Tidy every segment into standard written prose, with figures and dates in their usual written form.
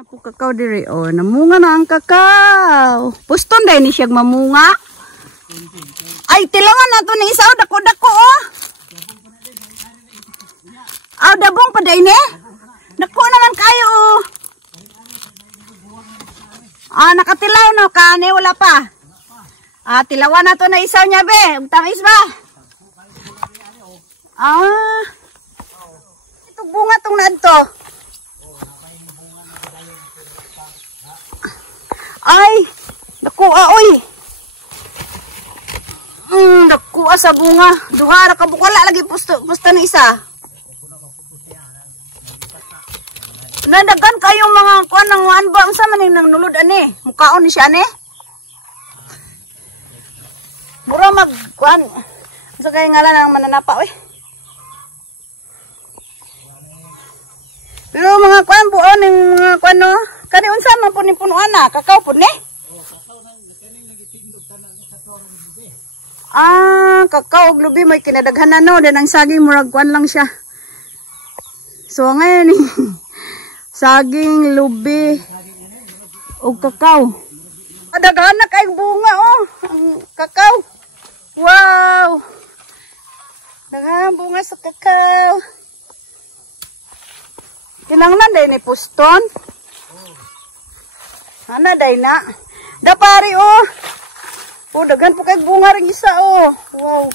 Napo kakao diri oh, namunga na ang kakao. Puston dai ni siya mamunga. Ay tilangan nato ni isa dako-dako oh. Aw dabong pa dai ni. Dako naman kayo oh. Ah nakatilaw no kani wala pa. Ah tilawan nato na isaw nya be. Tamis ba? Ah. Ito bunga tong nadto. Ay, nakuha oy. Nakuha sa bunga. Duha ra ka bukala lagi pusta na isa. Nandagan kayong mga kuan nang wan ba unsa man ning nulod ani? Mukaon ni siya ani? Mura mag kuan. Unsa kay ngalan ang mananapa oy? Pero mga kuan buon ning mga kuan no. Kani unsa man po ni punuan na? Kakao po ni? Ah, kakao ug lubi may kinadaghanan no, den ang saging murag kuan lang siya. So ngayon ni saging, lubi ug kakao. Daghan na kay bunga oh, ang kakao. Wow. Daghan bunga sa kakao. Kinanglan day ni puston. Ana day na. Dapari oh. Oh daghan po kay bunga ring isa oh. Wow.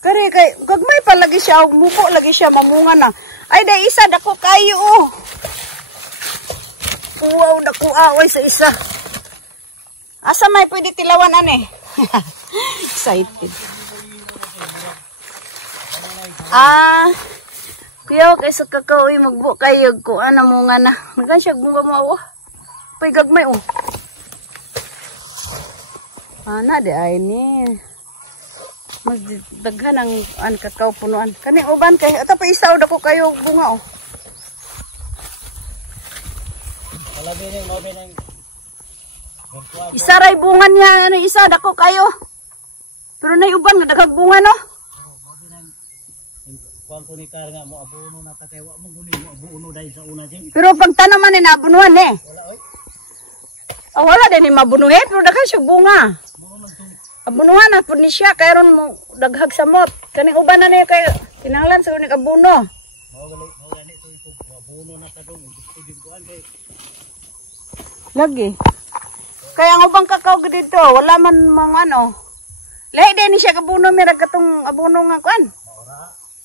Kari kay gagmay pa lagi siya og muko lagi siya mamunga na. Ay day isa dako kayo oh. Wow dako away sa isa. Asa may pwede tilawan ani? Excited. Ah kuya kay sa kakao magbo kayo ko ana mo nga na. Nagan siya bunga mo oh. Pay gagmay oh. Ana di ay ni. Magdaghan ang kakao punuan. Kani uban kay ato pa isaw dako kayo bunga oh. Alabi ning mobe ning. Isa ray bunga niya ano isa dako kayo. Pero nay uban nga daghang bunga no. Kung ni kar nga mo abuno na tatewa mo guni mo abuno dai sa una jing. Pero pag tanaman ni nabunuhan eh. Wala oy. Oh, wala din ni mabunuhe pero daghan siya bunga. Abunuhan na pud ni siya kay ron mo daghag samot. Kaning uban na ni kay kinahanglan sa ni abuno. Mao gani to abuno na kadong ibig kuan kay. Lagi. Kaya ang ubang kakao dito wala man mga ano. Lahi din ni siya kabuno mira katong abuno nga kuan.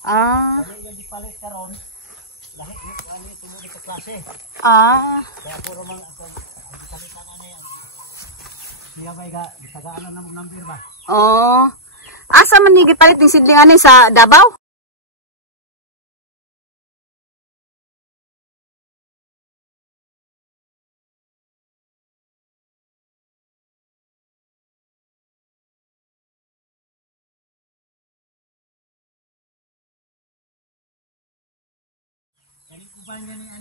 Ah. Kani yung palit karon. Lahi ani tungod sa klase. Ah. Kaya puro mang ang salita na yan. Siya ba gitagaan na mo number ba? Oh. Asa man ni gipalit ni sidling ani sa Davao?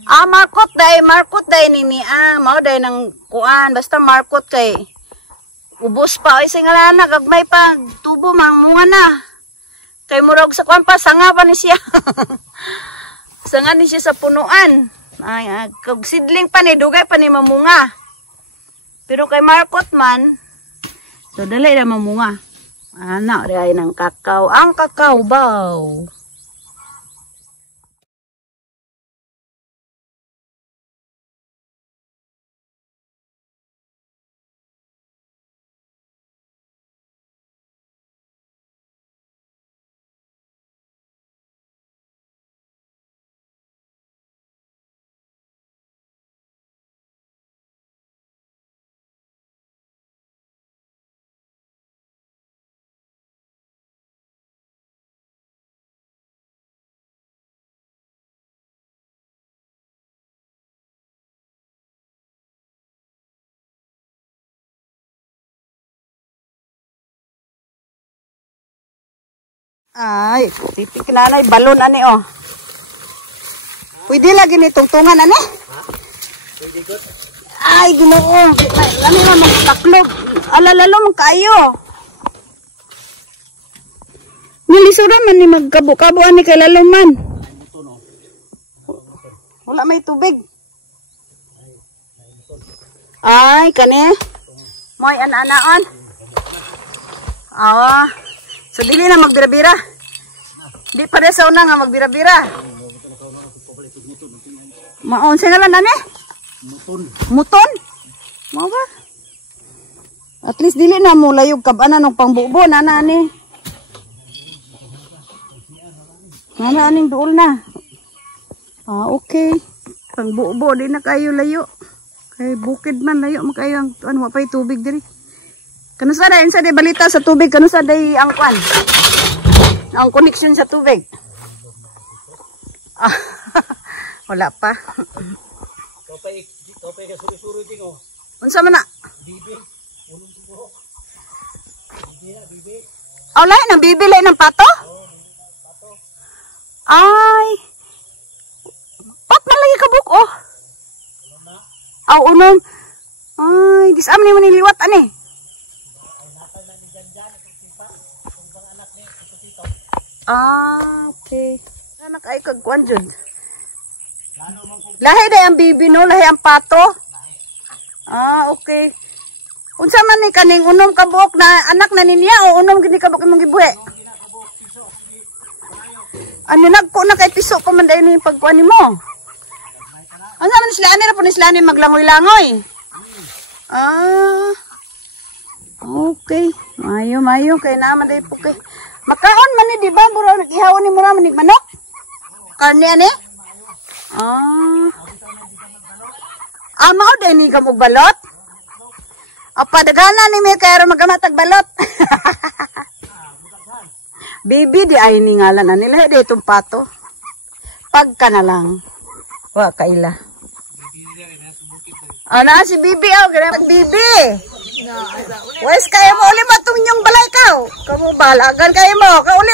Ah, markot day nini ah, mao day nang kuan basta markot kay ubos pa ay singalana gagmay pa tubo mangunga na. Kay murag sa kuan pa sanga pa ni siya. Sanga ni siya sa punuan. Ay, kag sidling pa ni dugay pa ni mamunga. Pero kay markot man so dali na mamunga. Ana ray nang kakao, ang kakao baw. Ay, titik nanay balon ani oh. Pwede lagi ni tungtungan ani? Ha? Pwede gud. Ay, Ginoo. Lami man magtaklog. Alalalo man kayo. Nilisura man ni magkabo-kabo ani kay lalo man. Wala may tubig. Ay, kani. Moy ana-anaon. So dili na magbira-bira. Di pa rin sa una nga magbira-bira. Maon sa ngalan nani? Muton. Mo ba? At least dili na mo layog kabana ng pangbubo na nani. Aning duol na. Okay. Pangbubo di na kayo layo. Kay bukid man layo mo kayo ang ano pa tubig diri. Kanusa na insa day balita sa tubig, kanusa day ang kwan. Ang connection sa tubig. Wala pa. Topay ka suri-suri tingo. Unsa man na? Bibi. Unong tubo. Bibi. Lain ang bibi lain ng pato? Pato. Ay. Pat man lagi kabuk oh. Unong. Ay, disam ni maniliwat ani. Okay. Anak ay kagkuan jud. Lahi day ang bibi no, lahi ang pato. Okay. Unsa man ni kaning unom ka buok na anak na niya o unom gini ka buok imong gibuhi? Ano nagpo na kay piso pa man day ni pagkuan nimo. Ano man sila ani ra po ni sila ni maglangoy-langoy. Okay. Mayo kay naman day po kay. Makaon man ni di ba mura nagihawon ni mura manig manok? Karne ani? Mao day ni ka balot? Padagana ni may kaya magamatag balot. Bibi di ay ni ngalan ani lahi day itong pato. Pagka na lang. Wa kaila. Na si Bibi ganyan Bibi. Wes kayo mo uli matong yung balay ka. Kamu balagan kayo mo. Uli.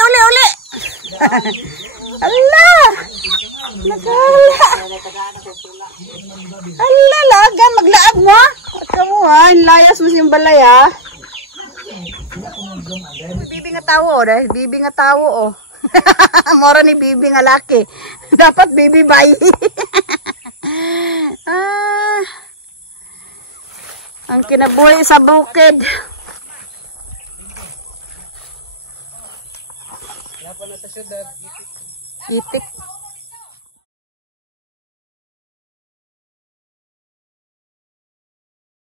Allah. Allah, lagan maglaag mo. At kamu layas mo siyang balay ha. Bibi nga tawo deh, Bibi nga tawo oh. Mora ni Bibi nga laki. Dapat Bibi bayi. Ang kinabuhi sa bukid. Itik.